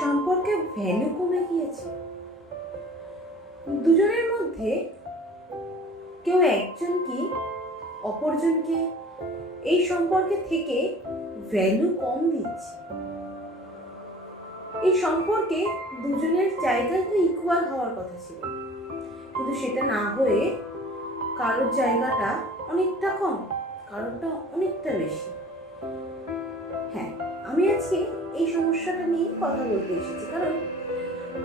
সম্পর্কে ভ্যালু কমে গিয়েছে। দুজনের মধ্যে কেউ একজন কি অপরজনকে এই সম্পর্কে থেকে ভ্যালু কম দিচ্ছে। এই সম্পর্কে দুজনের জায়গায় তো ইকুয়াল হওয়ার কথা ছিল, কিন্তু সেটা না হয়ে কারোর জায়গাটা অনেকটা কম, কারোরটা অনেকটা বেশি। হ্যাঁ, আমি আজকে এই সমস্যাটা নিয়ে কথা বলতে এসেছি, কারণ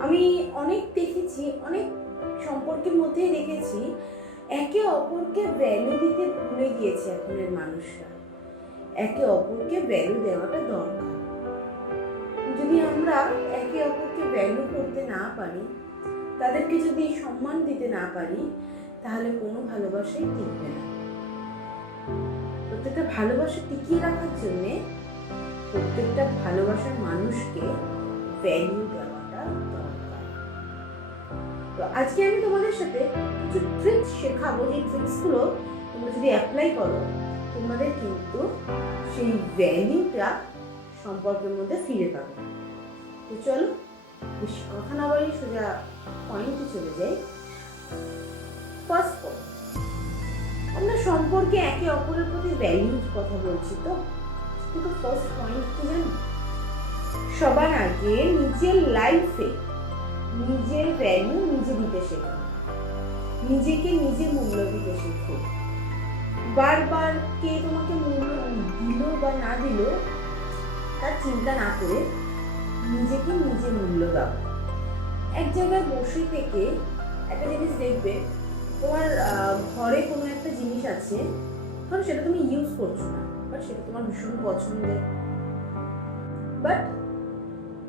আমি অনেক দেখেছি, অনেক সম্পর্কের মধ্যেই দেখেছি একে অপরকে ভ্যালু দিতে ভুলে গিয়েছে এখনের মানুষরা। একে অপরকে ভ্যালু দেওয়াটা দরকার। যদি আমরা একে অপরকে ভ্যালু করতে না পারি, তাদেরকে যদি সম্মান দিতে না পারি, তাহলে কোনো ভালোবাসাই টিকবে না। প্রত্যেকটা ভালোবাসা টিকিয়ে রাখার জন্য প্রত্যেকটা ভালোবাসার মানুষকে ভ্যালু দেওয়াটা দরকার। তো আজকে আমি তোমাদের সাথে কিছু ট্রিক্স শেখাবো, যে ট্রিক্সগুলো তোমরা যদি অ্যাপ্লাই করো, তোমাদের কিন্তু সেই ভ্যালুটা সম্পর্কের মধ্যে ফিরে পাবে। তো চলো, বেশি কথা না বলি সোজা পয়েন্টে চলে যাই। ফার্স্ট পয়েন্ট, আমরা সম্পর্কে একে অপরের প্রতি ভ্যালুর কথা বলছি, তো কিন্তু ফার্স্ট পয়েন্ট কি জানো? সবার আগে নিজের লাইফে নিজের ভ্যালু নিজে দিতে শেখো, নিজেকে নিজে মূল্য দিতে শেখো। বারবার কে তোমাকে মূল্য দিল বা না দিল তার চিন্তা না করে নিজেকে নিজে মূল্য দাও। এক জায়গায় বসে থেকে একটা জিনিস দেখবে, তোমার ঘরে কোনো একটা জিনিস আছে, কারণ সেটা তুমি ইউজ করছো না, বাট সেটা তোমার ভীষণ পছন্দের, বাট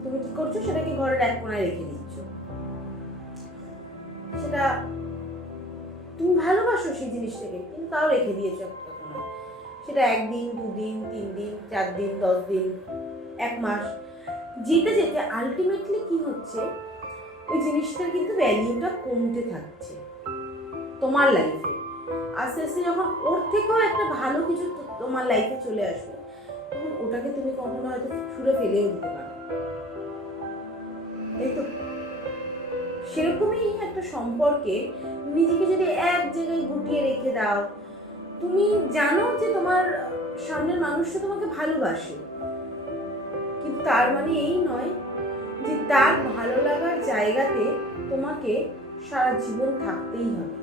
তুমি কি করছো, সেটাকে ঘরের এক কোণায় রেখে দিচ্ছ। সেটা তুমি ভালোবাসো সেই জিনিসটাকে, কিন্তু তাও রেখে দিয়েছো একটা কোণায়। সেটা 1 দিন 2 দিন 3 দিন 4 দিন 10 দিন 1 মাস যেতে যেতে আলটিমেটলি কি হচ্ছে, ওই জিনিসটার কিন্তু ভ্যালিউটা কমতে থাকছে তোমার লাইফে। আস্তে আস্তে যখন ওর থেকেও একটা ভালো কিছু তোমার লাইফে চলে আসবে, তখন ওটাকে তুমি কখনো হয়তো ছুঁড়ে ফেলেও দিতে পারো, তাই তো? সেরকমই একটা সম্পর্কে নিজেকে যদি এক জায়গায় গুটিয়ে রেখে দাও, তুমি জানো যে তোমার সামনের মানুষটা তোমাকে ভালোবাসে, কিন্তু তার মানে এই নয় যে তার ভালো লাগার জায়গাতে তোমাকে সারা জীবন থাকতেই হবে।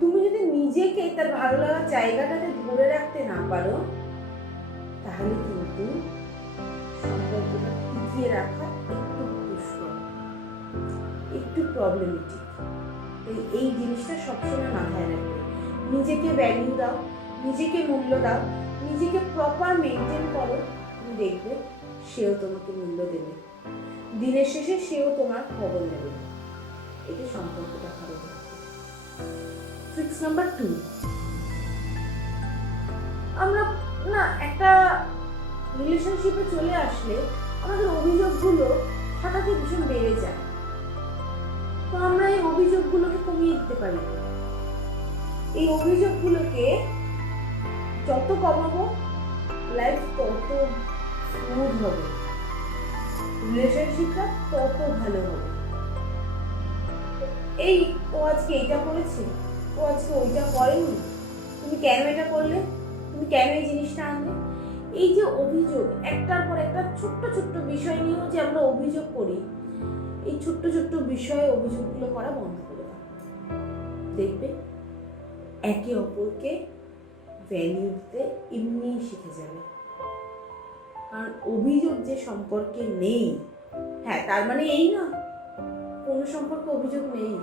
তুমি যদি নিজেকে তার ভালো লাগার জায়গাটাতে ধরে রাখতে না পারো, তাহলে কিন্তু সম্পর্কটা টিকিয়ে রাখা একটু দুষ্কর, একটু প্রবলেমেটিক। এই জিনিসটা সবসময় মাথায় রাখবে। নিজেকে ভ্যালু দাও, নিজেকে মূল্য দাও, নিজেকে প্রপার মেনটেন করো, তুমি দেখবে সেও তোমাকে মূল্য দেবে, দিনের শেষে সেও তোমার খবর নেবে। এটা সম্পর্কটা ভালো থাকবে। ট্রিক্স নাম্বার 2, আমরা না একটা রিলেশনশিপে চলে আসলে আমাদের অভিযোগগুলো হঠাৎ ভীষণ বেড়ে যায়। তো আমরা এই অভিযোগগুলোকে কমিয়ে দিতে পারি। এই অভিযোগগুলোকে যত কমাবো, লাইফ তত স্মুথ হবে, রিলেশনশিপটা তত ভালো হবে। এই ও আজকে এইটা করেছে, ও আজকে ওইটা করেনি, তুমি কেন এটা করলে, তুমি কেন এই জিনিসটা আনলে, এই যে অভিযোগ, একটার পর একটা ছোট্ট ছোট্ট বিষয় নিয়েও যে আমরা অভিযোগ করি, এই ছোট্ট ছোট্ট বিষয়ে অভিযোগগুলো করা বন্ধ করে দাও। দেখবে একে অপরকে ভ্যালু দিতে এমনিই শিখে যাবে। কারণ অভিযোগ যে সম্পর্কে নেই, হ্যাঁ তার মানে এই না কোনো সম্পর্কে অভিযোগ নেই,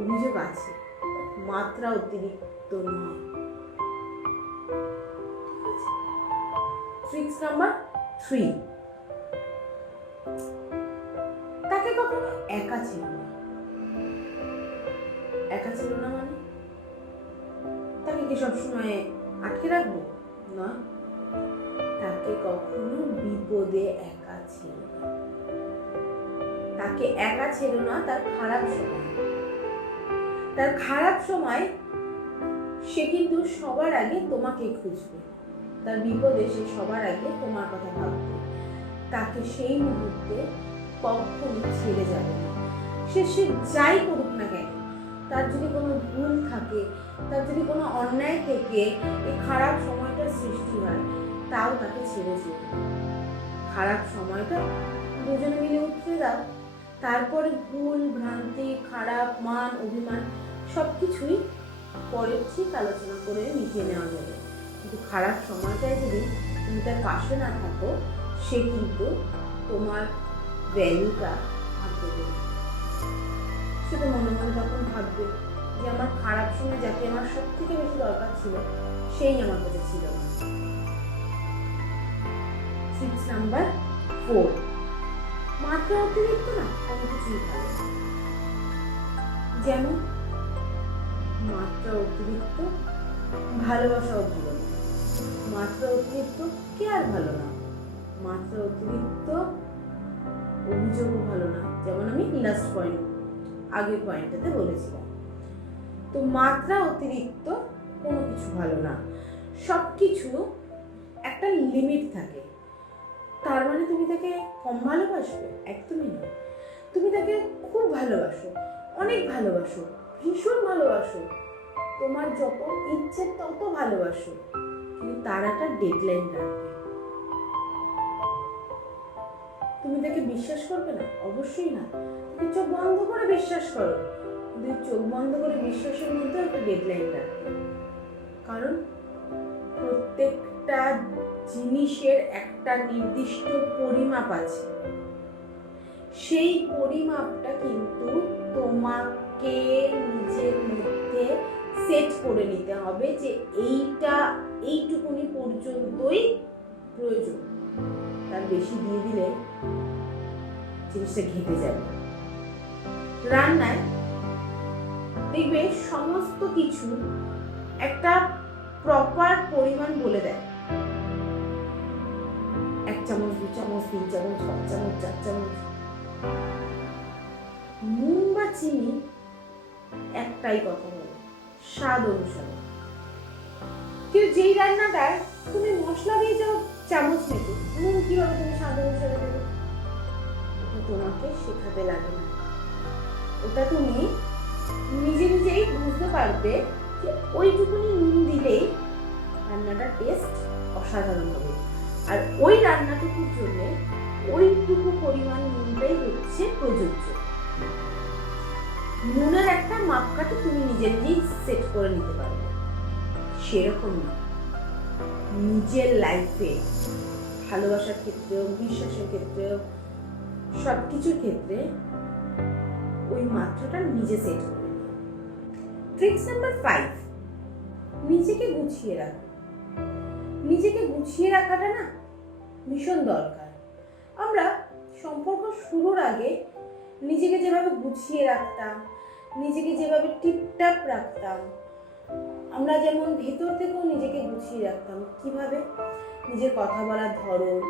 অভিযোগ আছে, মাত্রা অতিরিক্ত নয়। ট্রিক্স নাম্বার 3, তাকে কখনো একা ছিল না। একা ছিল না মানে তাকে কি সবসময় আটকে রাখবো? না, তাকে কখনো বিপদে একা ছিল না। তাকে একা ছিল না তার খারাপ সময়। তার খারাপ সময় সে কিন্তু সবার আগে তোমাকে খুঁজবে, তার বিপদে সে সবার আগে তোমার কথা ভাববে। তাকে সেই মুহূর্তে কখনো ছেড়ে যাবে না। সে যাই করুক না কেন, তার যদি কোনো ভুল থাকে, তার যদি কোনো অন্যায় থেকে এই খারাপ সময়টার সৃষ্টি হয়, তাও তাকে ছেড়ে যেতে। খারাপ সময়টা দুজনে মিলে উঠতে দাও, তারপরে ভুল ভ্রান্তি, খারাপ মান অভিমান সব কিছুই পরে ঠিক আলোচনা করে মিটিয়ে নেওয়া যাবে। কিন্তু খারাপ সময়টায় যদি তুমি তার পাশে না থাকো, সে কিন্তু তোমার ভ্যালুটা ভাবতে দেবে। সে তো মনে মনে তখন ভাববে যে আমার খারাপ সময় যাকে আমার সব থেকে বেশি দরকার ছিল, সেই আমার কাছে ছিল না। 6 নাম্বার 4, মাত্রা অতিরিক্ত না কোনো কিছুই ভালো না। যেমন মাত্রা অতিরিক্ত ভালোবাসাও ভালো না, মাত্রা অতিরিক্ত কেয়ার ভালো না, মাত্রা অতিরিক্ত অভিযোগও ভালো না। যেমন আমি লাস্ট পয়েন্ট, আগের পয়েন্টটাতে বলেছিলাম। তো মাত্রা অতিরিক্ত কোনো কিছু ভালো না। সব কিছু একটা লিমিট থাকে। তার মানে তুমি তাকে কম ভালোবাসবে? একদমই না। তুমি তাকে খুব ভালোবাসো, অনেক ভালোবাসো, ভীষণ ভালোবাসো, তোমার যত ইচ্ছে তত ভালোবাসো, কিন্তু তার একটা ডেডলাইন রাখবে। তুমি তাকে বিশ্বাস করবে না? অবশ্যই না। তুমি চোখ বন্ধ করে বিশ্বাস করো, কিন্তু চোখ বন্ধ করে বিশ্বাসের মধ্যে একটা ডেডলাইন রাখবে। কারণ প্রত্যেকটা জিনিসের একটা নির্দিষ্ট পরিমাপ আছে। সেই পরিমাপটা কিন্তু তোমাকে নিজের মধ্যে সেট করে নিতে হবে যে এইটুকুনি পর্যন্তই প্রয়োজন, তার বেশি দিয়ে দিলে জিনিসটা ঘেটে যাবে। রান্নায় দেখবে সমস্ত কিছু একটা প্রপার পরিমাণ বলে দেয়। 1 চামচ, 2 চামচ, 3 চামচ, 5 চামচ, 4 চামচ। নুন বা চিনি একটাই কথা বলে, স্বাদ অনুসারে। কিন্তু যেই রান্নাটায় তুমি মশলা দিয়ে যাও চামচ মেপে, নুন কিভাবে তুমি স্বাদ অনুসারে দেবে? ওটা তোমাকে শেখাতে লাগে না। ওটা তুমি নিজে নিজেই বুঝতে পারবে যে ওইটুকুনি নুন দিলেই রান্নাটার টেস্ট অসাধারণ হবে। আর ওই রান্নাটুকুর জন্য ওইটুকু পরিমাণ নুনটাই হচ্ছে প্রযোজ্য। নুনের একটা মাপকাঠি তুমি নিজে নিজেই সেট করে নিতে পারবে। সেরকম না, নিজের লাইফে ভালোবাসার ক্ষেত্রেও, বিশ্বাসের ক্ষেত্রেও, সব কিছুর ক্ষেত্রে ওই মাত্রাটা নিজে সেট করে নিও। ট্রিক্স নাম্বার 5, নিজেকে গুছিয়ে রাখো। নিজেকে গুছিয়ে রাখাটা না ভীষণ দরকার। আমরা সম্পর্ক শুরুর আগে নিজেকে যেভাবে গুছিয়ে রাখতাম, নিজেকে যেভাবে টিপটাপ রাখতাম, আমরা যেমন ভেতর থেকেও নিজেকে গুছিয়ে রাখতাম। কিভাবে? নিজের কথা বলার ধরন,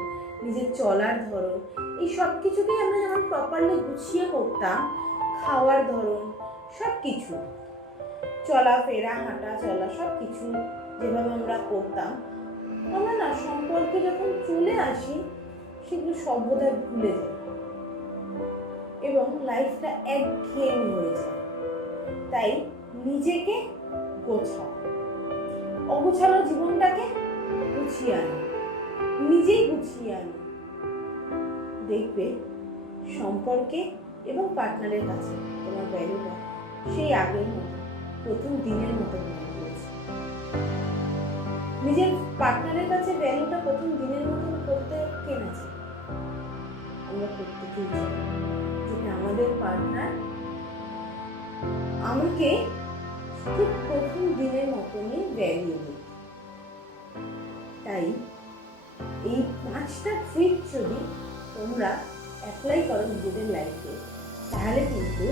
নিজের চলার ধরন, এই সব কিছুকেই আমরা যেমন প্রপারলি গুছিয়ে করতাম, খাওয়ার ধরন, সব কিছু, চলাফেরা, হাঁটা চলা, সব কিছু যেভাবে আমরা করতাম, আমরা না সম্পর্কে যখন চলে আসি সেগুলো সর্বদাই ভুলে যাই এবং লাইফটা একঘেয়েমি হয়ে যায়। তাই নিজেকে গোছাও, অগোছালো জীবনটাকে গুছিয়ে আনো, নিজেই গুছিয়ে আনো। দেখবে সম্পর্কে এবং পার্টনারের কাছে তোমার ভ্যালুটা সেই আগের মতো, প্রথম দিনের মতো হয়ে গিয়েছে। নিজের পার্টনারের কাছে ভ্যালুটা প্রথম দিনের মতন করতে কেন আছে? আমরা প্রত্যেকেই চাই যে আমাদের পার্টনার আমাকে ঠিক প্রথম দিনের মতনই ভ্যালু দিই। তাই এই 5টা ট্রিক যদি তোমরা অ্যাপ্লাই করো নিজেদের লাইফে, তাহলে কিন্তু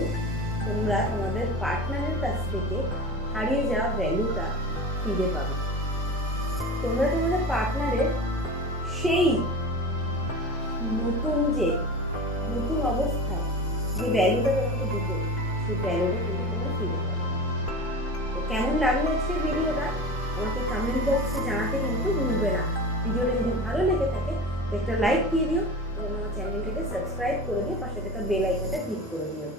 তোমরা তোমাদের পার্টনারের কাছ থেকে হারিয়ে যাওয়া ভ্যালুটা ফিরে পাবে। তোমরা তোমাদের পার্টনারের সেই নতুন অবস্থায় যে ভ্যালুটা তোমাকে দিতে, সেই ভ্যালুটা কিন্তু তোমরা ফিরে পাবে। তো কেমন লাগলো আজকের ভিডিওটা আমাকে কমেন্ট বক্সে জানাতে কিন্তু ভুলবে না। ভিডিওটা যদি ভালো লেগে থাকে একটা লাইক দিয়ে দিও আমার চ্যানেলটিকে সাবস্ক্রাইব করে দিয়ে পাশে থাকা বেল আইকনটা ক্লিক করে দিও।